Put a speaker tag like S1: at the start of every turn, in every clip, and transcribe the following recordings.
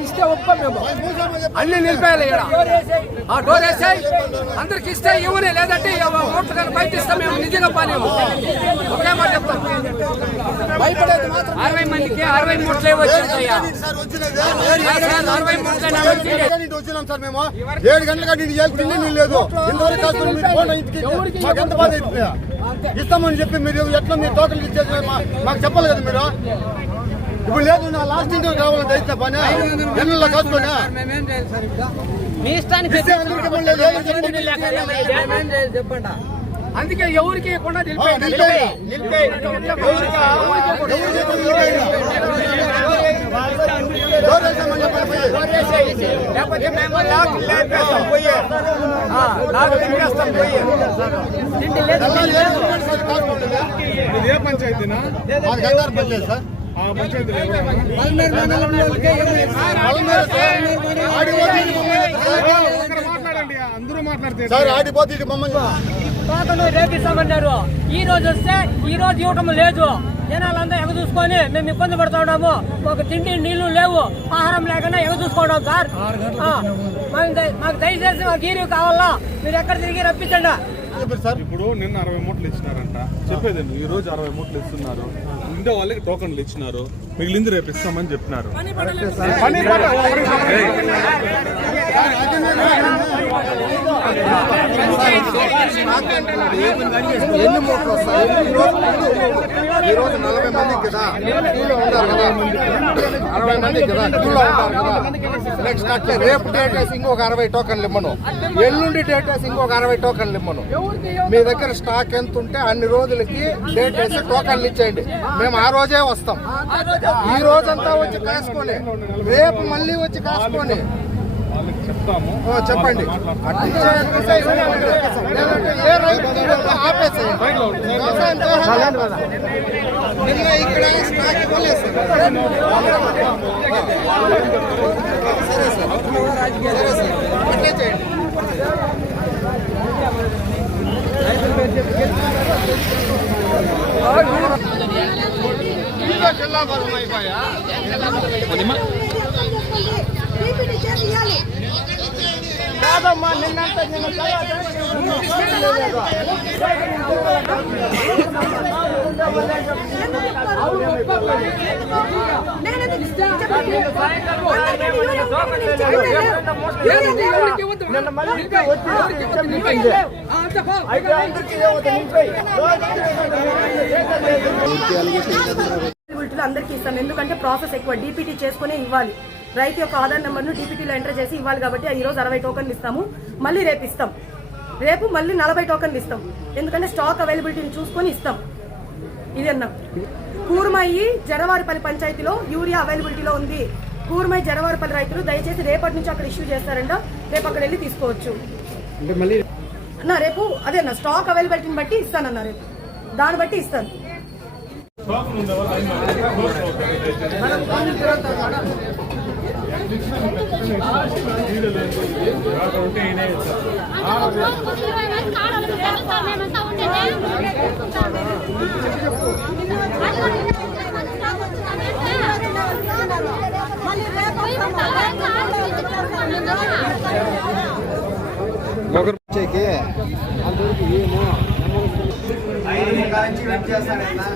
S1: ఇస్తే ఒప్పం మేము అన్ని నిలిపేయాలి ఇక్కడ. ఆ డోర్ వేసాయి. అందరికి ఇస్తే ఇవ్వని లేదంటే ఓట్లు కానీ బయట ఇస్తాం మేము నిజంగా పని ఒకే మాట చెప్తాం భయపడేది అరవై మందికి అరవై మూట్లే వచ్చిందయ్యా అరవై మూట్లే
S2: వచ్చినాం సార్ మేము. ఏడు గంటల నీళ్ళు లేదు. ఇంతవరకు ఇంటికి మాకు ఎంత బాధ అవుతుంది ఇస్తామని చెప్పి మీరు ఎట్లా మీరు టోకన్లు ఇచ్చేసి మా- మాకు చెప్పాలి కదా మీరు ఇప్పుడు లేదు నా లాస్ట్ ఇంటికి కావాలంటే అయితే పని
S3: మీ ఇష్టానికి
S2: చెప్పండి.
S3: చెప్పండి
S1: అందుకే ఎవరికి నిలిపేయండి.
S2: పోయి.
S1: లేకపోతే మేము లాక్ లేపేస్తాం పోయి లాక్ తిప్పేస్తాం పోయి.
S4: ఇది ఏ పంచాయతీనా
S2: సార్ సార్ ఆడిపోతే మమ్మల్ని
S3: రేపిస్తామన్నారు ఈ రోజు వస్తే ఈ రోజు ఇవ్వటం లేదు జనాలంతా ఎగ చూసుకొని మేము ఇబ్బంది పడుతున్నాము మాకు తిండి నీళ్ళు లేవు. ఆహారం లేకుండా ఎగ చూసుకుంటాం సార్. మాకు దయ- మాకు దయచేసి మాకు గీరి కావాలా? మీరు ఎక్కడ తిరిగి రప్పించండి.
S2: సార్
S4: ఇప్పుడు నిన్న అరవై మూటలు ఇచ్చినారంట. చెప్పేది ఈ రోజు అరవై మూటలు ఇస్తున్నారు. ఇంటే వాళ్ళకి టోకన్లు ఇచ్చినారు. మిగిలింది రేపు ఇస్తామని చెప్పినారు.
S2: ఎన్ని మూటలు వస్తాయి ఈ రోజు ఈ రోజు నలభై మంది కదా క్యూలో ఉంటారు కదా అరవై మంది కదా క్యూలో ఉంటారు కదా నెక్స్ట్ అట్లే రేపు డేట్ వేసి ఇంకొక అరవై టోకన్లు ఇమ్మను ఎల్లుండి డేట్ వేసి ఇంకొక అరవై టోకన్లు ఇమ్మను మీ దగ్గర స్టాక్ ఎంత ఉంటే అన్ని రోజులకి డేట్ వేసి టోకన్లు ఇచ్చేయండి మేము ఆ రోజే వస్తాం ఈ రోజంతా వచ్చి కాసుకొని రేపు మళ్ళీ వచ్చి కాసుకొని.
S4: చెప్తాము.
S2: చెప్పండి. ఏ రైతు ఆపేసేయండి. నిన్న ఇక్కడ స్టాక్ ఇవ్వలేదు సార్. సరే సార్. సరే సార్ అట్లే చేయండి. ఇంకా జిల్లా బలం అయిపోయా?
S5: పీపీటీ చేసి ఇవ్వాలి
S1: కాదమ్మా నిన్నంతా నిన్న
S5: అందరికీ ఇస్తాను. ఎందుకంటే ప్రాసెస్ ఎక్కువ. డీపీటీ చేసుకునే ఇవ్వాలి. రైతు యొక్క ఆధార్ నెంబర్ను డీపీటీలో ఎంటర్ చేసి ఇవ్వాలి కాబట్టి ఈ రోజు అరవై టోకన్లు ఇస్తాము. మళ్ళీ రేపు ఇస్తాం. రేపు మళ్ళీ నలభై టోకన్లు ఇస్తాం. ఎందుకంటే స్టాక్ అవైలబిలిటీని చూసుకొని ఇస్తాం. ఇది అన్న. కూర్మయ్యి జనవారిపల్లి పంచాయతీలో యూరియా అవైలబిలిటీలో ఉంది. కూర్మయ్యి జనవారిపల్లి రైతులు దయచేసి రేపటి నుంచి అక్కడ ఇష్యూ చేస్తారంట. రేపు అక్కడ వెళ్ళి తీసుకోవచ్చు. అన్న రేపు అదే అన్న స్టాక్ అవైలబిలిటీని బట్టి ఇస్తానన్న రేపు. దాన్ని బట్టి ఇస్తాను.
S3: మొగరు వచ్చేకి అందరికి ఏమో ఆయన వెయిట్ చేస్తాడన్నా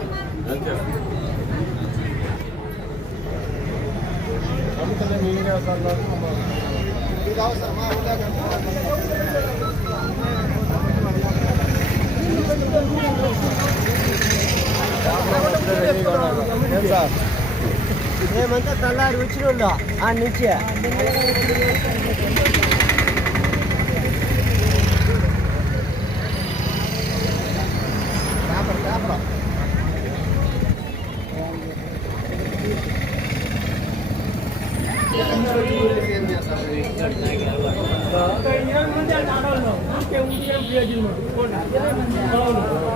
S3: మేమంతా తల్లారి వచ్చిన ఆ నుంచి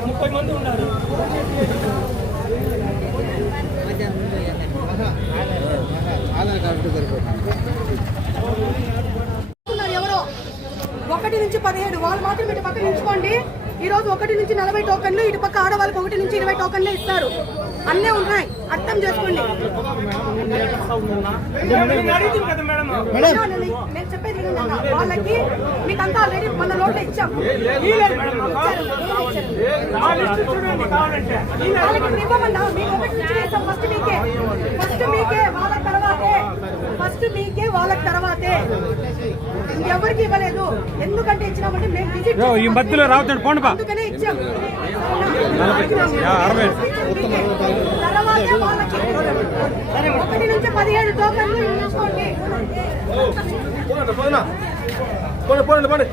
S3: ముప్పై మంది ఉన్నారు
S5: ఉన్నారు ఎవరో ఒకటి నుంచి పదిహేడు వాళ్ళు మాత్రం ఇటు పక్క నించుకోండి ఈ రోజు ఒకటి నుంచి నలభై టోకన్లు ఇటు పక్క ఆడవాళ్ళకి ఒకటి నుంచి ఇరవై టోకన్లే ఇస్తారు. అన్నీ ఉన్నాయి. అర్థం చేసుకోండి. నేను చెప్పేది. వాళ్ళకి మీకు అంతా ఆల్రెడీ మన నోట్లో ఇచ్చాం. వాళ్ళకి ఇవ్వమన్నా మీకు ఒకటి నుంచి ఫస్ట్ మీకే. ఫస్ట్ మీకే. వాళ్ళ ఫస్ట్ మీకే వాళ్ళ తర్వాతే. ఇంకెవరికి ఇవ్వలేదు. ఎందుకంటే ఇచ్చినామంటే మేము విజిట్ ఈ మధ్యలో రావుతాడు పోండి అందుకనే ఇచ్చాం. తర్వాతే వాళ్ళకి ఒకటి నుంచి పదిహేడు టోకన్లు ఇచ్చుకోండి
S2: పోండి పోండి పోండి.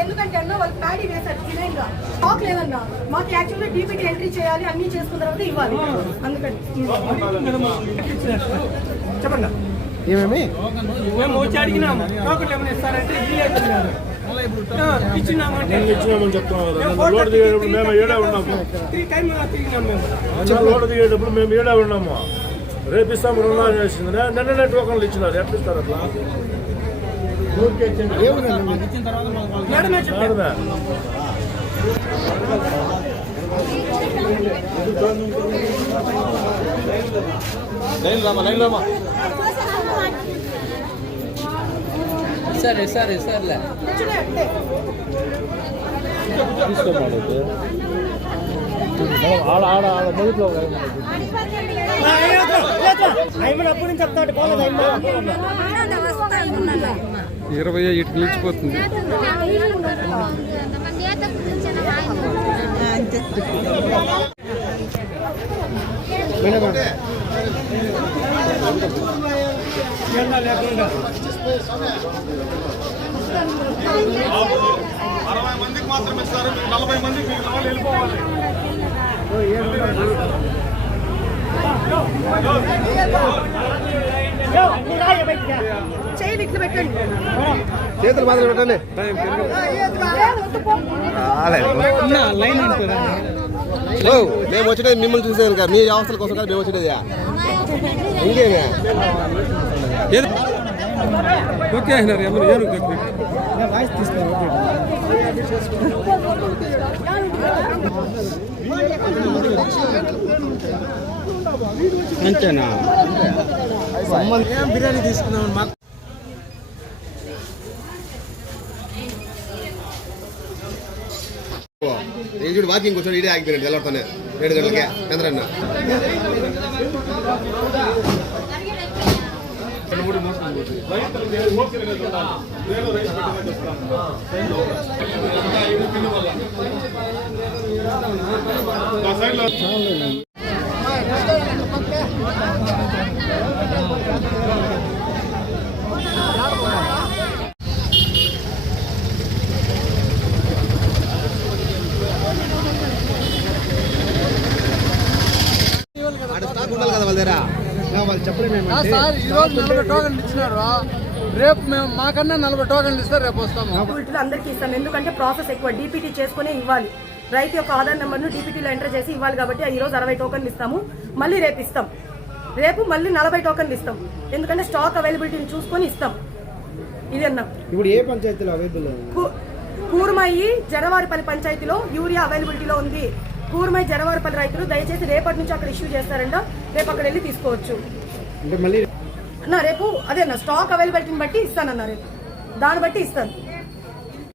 S5: ఎందుకంటే అన్న వాళ్ళు ప్యాడీ వేశారు క్లీన్గా స్టాక్ లేదన్నా మాకు యాక్చువల్గా డీపీటీ ఎంట్రీ చేయాలి అన్ని చేసుకున్న తర్వాత ఇవ్వాలి అందుకని
S1: చెప్పండి
S2: ఏమేమి
S1: మేము వచ్చి అడిగినాము టోకెన్ ఏమైనా ఇస్తారంటే ఇల్లేదన్నారు ఇచ్చినామంటే
S6: ఇచ్చినామని చెప్తున్నారు లోడ్ దిగేటప్పుడు మేము ఏడే ఉన్నాము లోడ్ దిగేటప్పుడు మేము ఏడే ఉన్నాము రేపు ఇస్తాము రుణాలు చేసింది నిన్ననే టోకన్లు ఇచ్చినారు ఎట్లా ఇస్తారు అట్లా
S1: మేడమే చెప్పారు
S6: మేడమే
S4: లైన్ రామా లైన్ రామా
S1: సరే సరే సర్లే
S5: కూర్చునే అంటే
S6: ఆడ ఆడ ఆడ మొదట్లో
S7: ఇరవై ఇటు నిలిచిపోతుంది.
S4: అరవై మందికి మాత్రం ఇస్తారు. నలభై మందికి వెళ్ళిపోవాలి.
S5: చేయి ఇట్లు పెట్టండి.
S2: చేతులు మాత్రం పెట్టండి మేము వచ్చేది మిమ్మల్ని చూసేది కదా. మీ అవసరాల కోసం కదా మేము
S7: ఓకే అయినారు ఎవరు అంతేనా బిర్యానీ తీసుకున్నాం మాకు
S2: నేను చూడు వాకింగ్ కూర్చొని ఇడే ఆగిపోయినాడు తెల్లవారుతానే ఏడు గంటలకే చంద్రన్న ఆడ స్టాక్ ఉండాలి కదా వాళ్ళ దగ్గర.
S1: సార్ ఈ రోజు నలభై టోకెన్లు ఇచ్చినారు. రేపు మేము మాకన్నా నలభై టోకెన్లు ఇస్తే రేపు వస్తాము.
S5: అందరికీ ఇస్తాం ఎందుకంటే ప్రాసెస్ ఎక్కువ. డీపీటీ చేసుకునే ఇవ్వాలి. రైతు యొక్క ఆధార్ నెంబర్ను డీపీటీలో ఎంటర్ చేసి ఇవ్వాలి కాబట్టి ఈ రోజు అరవై టోకన్లు ఇస్తాము. మళ్ళీ రేపు ఇస్తాం. రేపు మళ్ళీ నలభై టోకన్లు ఇస్తాం. ఎందుకంటే స్టాక్ అవైలబిలిటీని చూసుకొని ఇస్తాం. ఇది అన్నా.
S8: ఇప్పుడు ఏ పంచాయతీలో అవైలబుల్
S5: కూ- కూర్మయ్యి జనవారిపల్లి పంచాయతీలో యూరియా అవైలబిలిటీలో ఉంది. కూర్మయ్యి జనవారిపల్లి రైతులు దయచేసి రేపటి నుంచి అక్కడ ఇష్యూ చేస్తారంట. రేపు అక్కడ వెళ్ళి తీసుకోవచ్చు. అన్న రేపు అదే అన్న స్టాక్ అవైలబిలిటీని బట్టి ఇస్తానన్న రేపు. దాన్ని బట్టి ఇస్తాను.